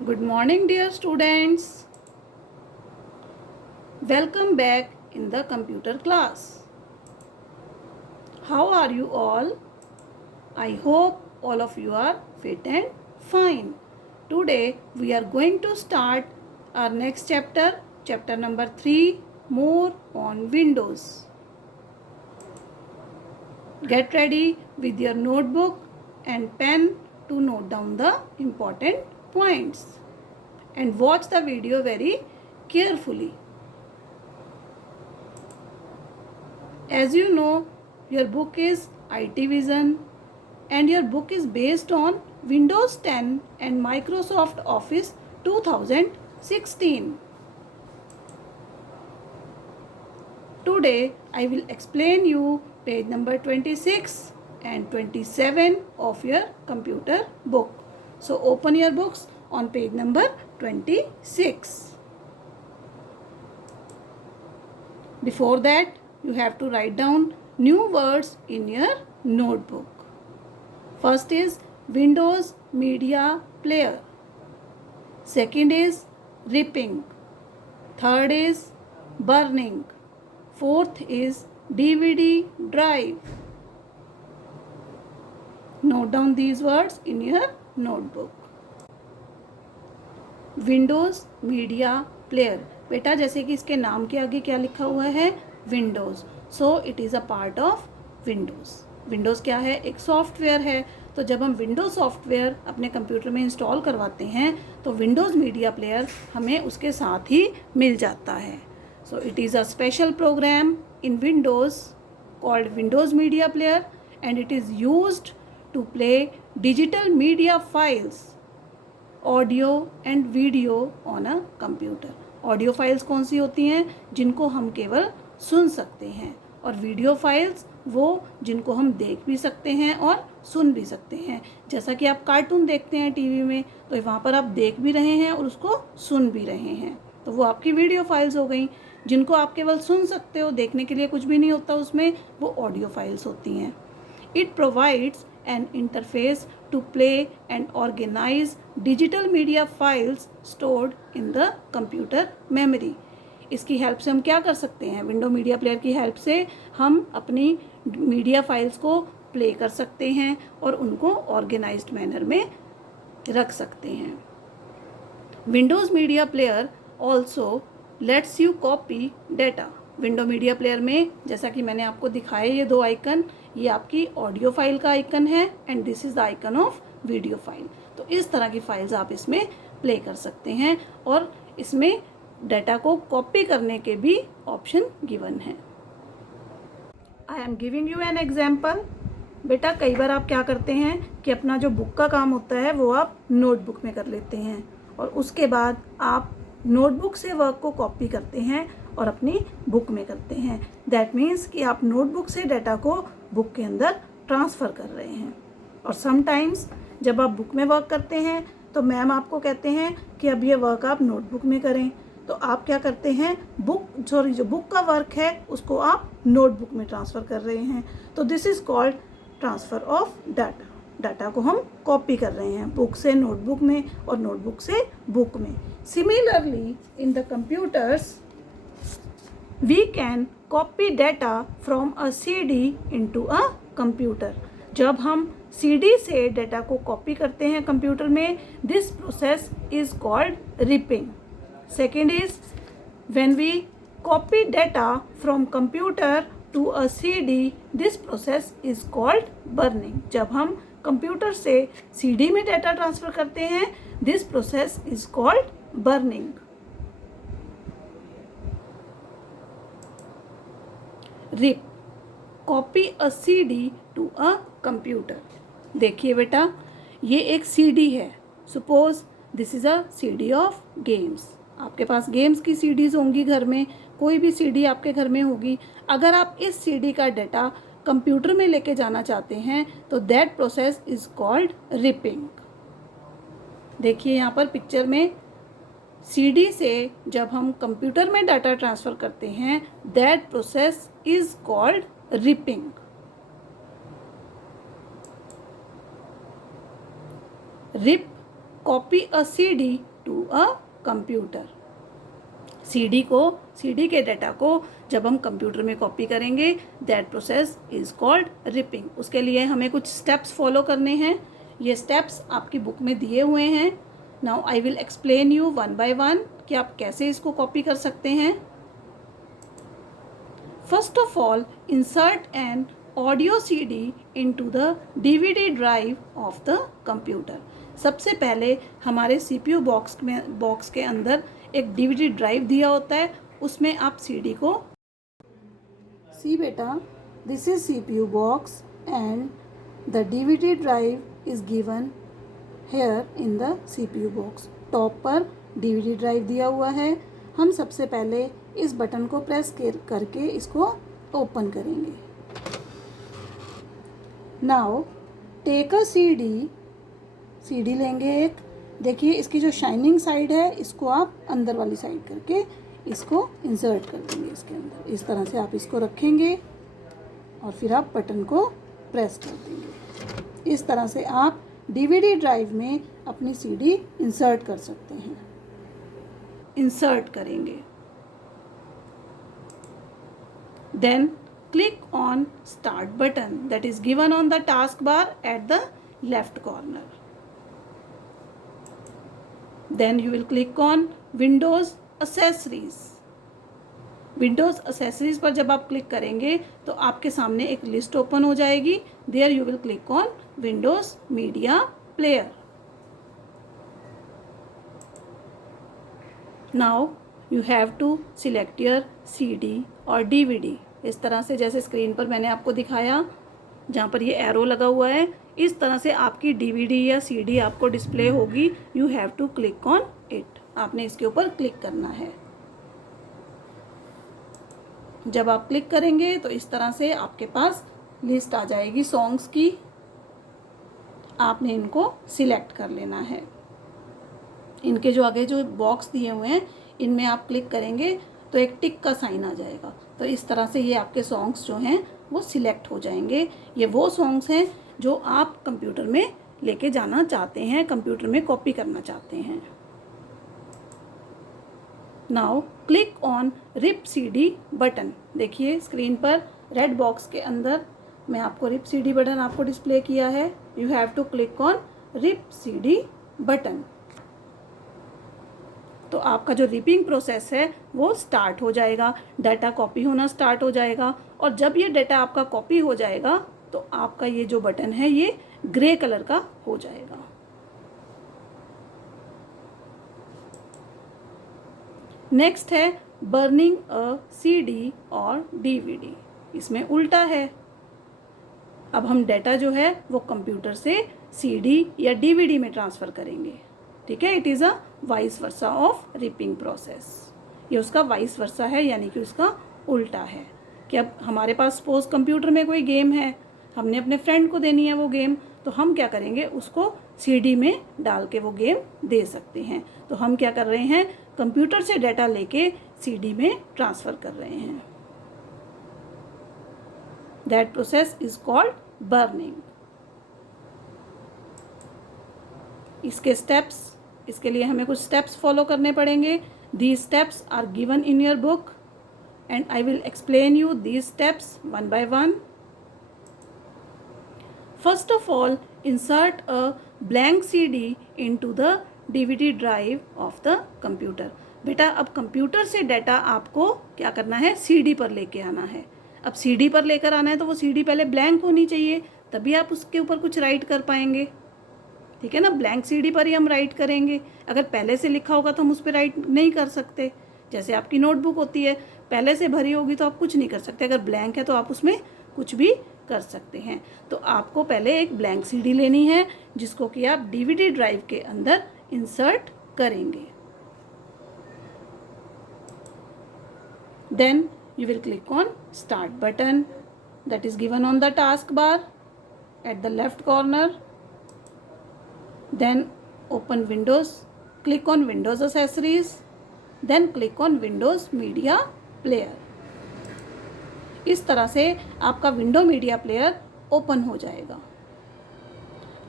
Good morning, dear students. Welcome back in the computer class. How are you all? I hope all of you are fit and fine. Today we are going to start our next chapter, chapter number 3, more on Windows. Get ready with your notebook and pen to note down the important points and watch the video very carefully. As you know, your book is IT Vision and your book is based on Windows 10 and Microsoft Office 2016. Today I will explain you page number 26 and 27 of your computer book. So open your books on page number 26. Before that, you have to write down new words in your notebook. First is Windows Media Player. Second is ripping. Third is burning. Fourth is DVD drive. Note down these words in your notebook. Windows Media player. बेटा जैसे कि इसके नाम के आगे क्या लिखा हुआ है, Windows, so it is a part of Windows. Windows क्या है, एक सॉफ्टवेयर है. तो जब हम विंडोज़ सॉफ्टवेयर अपने कंप्यूटर में इंस्टॉल करवाते हैं तो विंडोज़ मीडिया प्लेयर हमें उसके साथ ही मिल जाता है. So it is a special program in Windows called Windows Media Player and it is used to play digital media files, audio and video on a computer. Audio files कौन सी होती हैं, जिनको हम केवल सुन सकते हैं, और वीडियो फाइल्स वो जिनको हम देख भी सकते हैं और सुन भी सकते हैं. जैसा कि आप कार्टून देखते हैं टीवी में, तो वहाँ पर आप देख भी रहे हैं और उसको सुन भी रहे हैं, तो वो आपकी वीडियो फाइल्स हो गई. जिनको आप केवल सुन सकते हो, देखने के लिए कुछ भी नहीं होता उसमें, वो ऑडियो फाइल्स होती हैं. It provides an interface to play and organize digital media files stored in the computer memory. इसकी हेल्प से हम क्या कर सकते हैं, विंडो मीडिया प्लेयर की हेल्प से हम अपनी मीडिया फाइल्स को प्ले कर सकते हैं और उनको ऑर्गेनाइज्ड मैनर में रख सकते हैं. Windows Media player also let's you copy data. Window media player में जैसा कि मैंने आपको दिखाए ये दो आइकन, ये आपकी ऑडियो फाइल का आइकन है and this is the icon of video file. तो इस तरह की फाइल्स आप इसमें प्ले कर सकते हैं और इसमें डाटा को कॉपी करने के भी ऑप्शन गिवन है. I am giving you an example. बेटा कई बार आप क्या करते हैं कि अपना जो बुक का काम होता है वो आप नोटबुक में कर लेते हैं और उसके बाद आप नोटबुक से वर्क को कॉपी करते हैं और अपनी बुक में करते हैं. दैट मीन्स कि आप नोटबुक से डाटा को बुक के अंदर ट्रांसफ़र कर रहे हैं. और समटाइम्स जब आप बुक में वर्क करते हैं तो मैम आपको कहते हैं कि अब ये वर्क आप नोटबुक में करें, तो आप क्या करते हैं, जो बुक का वर्क है उसको आप नोटबुक में ट्रांसफ़र कर रहे हैं. तो this is called transfer of data. Data को हम कॉपी कर रहे हैं बुक से नोटबुक में और नोटबुक से बुक में. Similarly in the computers we can copy data from a CD into a computer. जब हम CD से डाटा को कॉपी करते हैं कंप्यूटर में, this process is called ripping. Second is when we copy data from computer to a CD, this process is called burning. जब हम computer से CD में डाटा ट्रांसफ़र करते हैं, this process is called burning. Rip, copy a CD to a computer. देखिए बेटा ये एक CD है. Suppose this is a CD of games. आपके पास गेम्स की CDs होंगी घर में, कोई भी CD आपके घर में होगी. अगर आप इस CD का डाटा कंप्यूटर में लेके जाना चाहते हैं तो that process is called ripping. देखिए यहाँ पर पिक्चर में CD से जब हम कंप्यूटर में डाटा ट्रांसफ़र करते हैं, that process is called ripping. Rip copy a CD to a computer. CD के डाटा को जब हम कंप्यूटर में कॉपी करेंगे, that process is called ripping. उसके लिए हमें कुछ स्टेप्स फॉलो करने हैं। ये स्टेप्स आपकी बुक में दिए हुए हैं। Now I will explain you one by one कि आप कैसे इसको कॉपी कर सकते हैं। First of all, insert an audio CD into the DVD drive of the computer. सबसे पहले हमारे सीपीयू बॉक्स के अंदर एक डीवीडी ड्राइव दिया होता है, उसमें आप सीडी को सी बेटा, this is CPU box and the DVD drive is given here in the CPU box. Top पर डीवीडी ड्राइव दिया हुआ है। हम सबसे पहले इस बटन को प्रेस करके इसको ओपन करेंगे। नाउ टेक अ सीडी लेंगे एक। देखिए इसकी जो शाइनिंग साइड है इसको आप अंदर वाली साइड करके इसको इंसर्ट कर देंगे इसके अंदर। इस तरह से आप इसको रखेंगे और फिर आप बटन को प्रेस कर देंगे। इस तरह से आप डीवीडी ड्राइव में अपनी सीडी इंसर्ट कर सकते हैं। इंसर्ट करेंगे, then click on start button that is given on the taskbar at the left corner. Then you will click on Windows Accessories। Windows Accessories पर जब आप क्लिक करेंगे तो आपके सामने एक लिस्ट ओपन हो जाएगी। There you will click on Windows Media Player। Now you have to select your CD और DVD। इस तरह से जैसे स्क्रीन पर मैंने आपको दिखाया, जहाँ पर ये एरो लगा हुआ है, इस तरह से आपकी डीवीडी या सीडी आपको डिस्प्ले होगी। You have to click on it. आपने इसके ऊपर क्लिक करना है। जब आप क्लिक करेंगे तो इस तरह से आपके पास लिस्ट आ जाएगी सॉन्ग्स की। आपने इनको सिलेक्ट कर लेना है। इनके जो आगे जो बॉक्स दिए हुए हैं इनमें आप क्लिक करेंगे तो एक टिक का साइन आ जाएगा। तो इस तरह से ये आपके सॉन्ग्स जो हैं वो सिलेक्ट हो जाएंगे। ये वो सॉन्ग्स हैं जो आप कंप्यूटर में लेके जाना चाहते हैं, कंप्यूटर में कॉपी करना चाहते हैं। Now click on rip CD button. देखिए स्क्रीन पर रेड बॉक्स के अंदर मैं आपको रिप सीडी बटन आपको डिस्प्ले किया है। You have to click on rip CD button. तो आपका जो रिपिंग प्रोसेस है वो स्टार्ट हो जाएगा, डाटा कॉपी होना स्टार्ट हो जाएगा। और जब ये डाटा आपका कॉपी हो जाएगा तो आपका ये जो बटन है ये ग्रे कलर का हो जाएगा। नेक्स्ट है बर्निंग अ सीडी और डीवीडी। इसमें उल्टा है। अब हम डाटा जो है वो कंप्यूटर से सीडी या डीवीडी में ट्रांसफ़र करेंगे। ठीक है, it is a vice versa of ripping process. ये उसका वाइस वर्सा है, यानी कि उसका उल्टा है। कि अब हमारे पास सपोज कंप्यूटर में कोई गेम है, हमने अपने फ्रेंड को देनी है वो गेम, तो हम क्या करेंगे, उसको सीडी में डाल के वो गेम दे सकते हैं। तो हम क्या कर रहे हैं, कंप्यूटर से डाटा लेके सीडी में ट्रांसफ़र कर रहे हैं। That process is called burning. इसके लिए हमें कुछ स्टेप्स फॉलो करने पड़ेंगे। These steps are given in your book and I will explain you these steps one by one. First of all, insert a blank CD into the DVD drive of the computer। बेटा अब computer से data आपको क्या करना है, CD पर लेके आना है। अब सीडी पर लेकर आना है तो वो सीडी पहले ब्लैंक होनी चाहिए, तभी आप उसके ऊपर कुछ राइट कर पाएंगे। ठीक है ना, ब्लैंक सीडी पर ही हम राइट करेंगे। अगर पहले से लिखा होगा तो हम उस पर राइट नहीं कर सकते। जैसे आपकी नोटबुक होती है, पहले से भरी होगी तो आप कुछ नहीं कर सकते। अगर ब्लैंक है तो आप उसमें कुछ भी कर सकते हैं। तो आपको पहले एक ब्लैंक सीडी लेनी है जिसको कि आप डीवीडी ड्राइव के अंदर इंसर्ट करेंगे। Then you will click on start button that is given on the taskbar at the left corner. Then open Windows, click on Windows Accessories, then click on Windows Media Player। इस तरह से आपका window media player open हो जाएगा।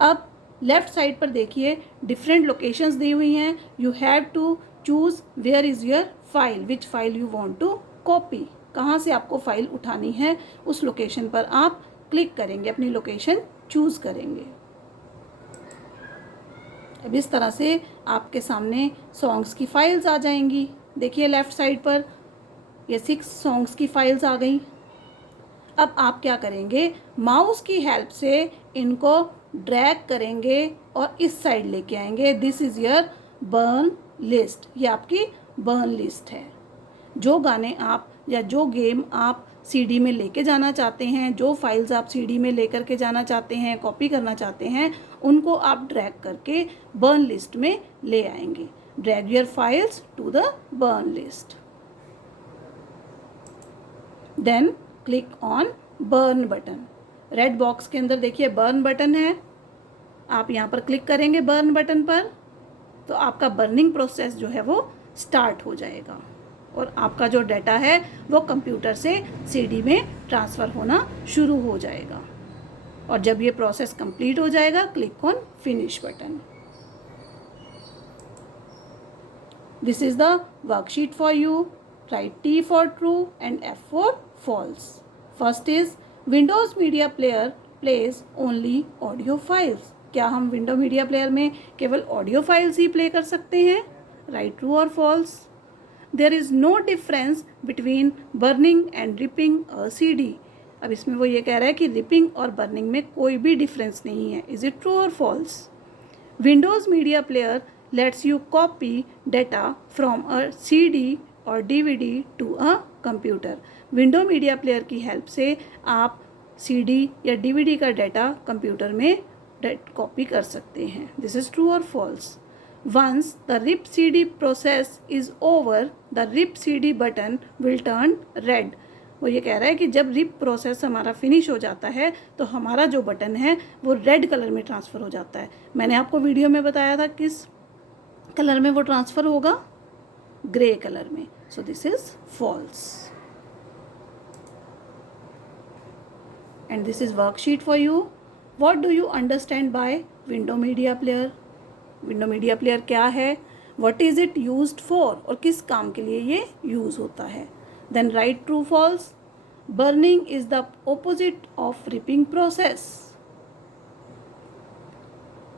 अब left side पर देखिए different locations दी हुई हैं. You have to choose where is your file, which file you want to copy. कहाँ से आपको फाइल उठानी है उस लोकेशन पर आप क्लिक करेंगे, अपनी लोकेशन चूज़ करेंगे. अब इस तरह से आपके सामने सॉन्ग्स की फाइल्स आ जाएंगी. देखिए लेफ़्ट साइड पर ये 6 सॉन्ग्स की फाइल्स आ गई. अब आप क्या करेंगे, माउस की हेल्प से इनको ड्रैग करेंगे और इस साइड लेके आएंगे. This is your burn list. ये आपकी बर्न लिस्ट है. जो गाने आप या जो गेम आप सीडी में लेके जाना चाहते हैं, जो फाइल्स आप सीडी में लेकर के जाना चाहते हैं, कॉपी करना चाहते हैं, उनको आप ड्रैग करके बर्न लिस्ट में ले आएंगे. Drag your files to the burn list. Then click on burn button. Red box के अंदर देखिए बर्न बटन है. आप यहाँ पर क्लिक करेंगे बर्न बटन पर तो आपका बर्निंग प्रोसेस जो है वो स्टार्ट हो जाएगा और आपका जो डाटा है वो कंप्यूटर से सीडी में ट्रांसफ़र होना शुरू हो जाएगा. और जब ये प्रोसेस कंप्लीट हो जाएगा, click on finish button. This is the worksheet for you. Write T for true and F for false. First is Windows Media Player plays only audio files. क्या हम विंडो मीडिया प्लेयर में केवल audio files ही play कर सकते हैं? Right true और false. There is no difference between burning and ripping a CD. अब इसमें वो ये कह रहा है कि रिपिंग और बर्निंग में कोई भी डिफरेंस नहीं है. इज़ इट ट्रू और false? Windows Media Player lets you copy data from a CD और DVD to a computer. Window media player की हेल्प से आप CD या DVD का डाटा कंप्यूटर में कॉपी कर सकते हैं. दिस इज़ ट्रू और false. Once the rip CD process is over, the rip CD button will turn red. वो ये कह रहा है कि जब रिप प्रोसेस हमारा फिनिश हो जाता है तो हमारा जो बटन है वो रेड कलर में ट्रांसफ़र हो जाता है. मैंने आपको वीडियो में बताया था किस कलर में वो ट्रांसफ़र होगा, ग्रे कलर में. So this is false. And this is worksheet for you. What do you understand by window media player? Window media player क्या है, what is it used for, और किस काम के लिए ये यूज़ होता है. Then right true false. Burning is the opposite of ripping process.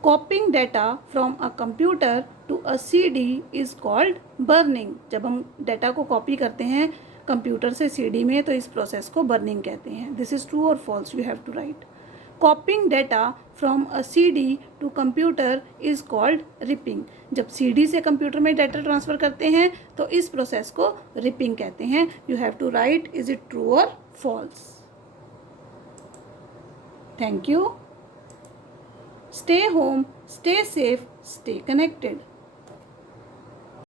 Copying data from a computer to a CD is called burning. जब हम डाटा को कॉपी करते हैं कंप्यूटर से CD में तो इस प्रोसेस को बर्निंग कहते हैं. दिस इज़ ट्रू और false. You have to write. Copying data from a CD to computer is called ripping. जब CD से कंप्यूटर में डाटा ट्रांसफ़र करते हैं तो इस प्रोसेस को रिपिंग कहते हैं. You have to write is it true और false. Thank you. Stay home, stay safe, stay connected.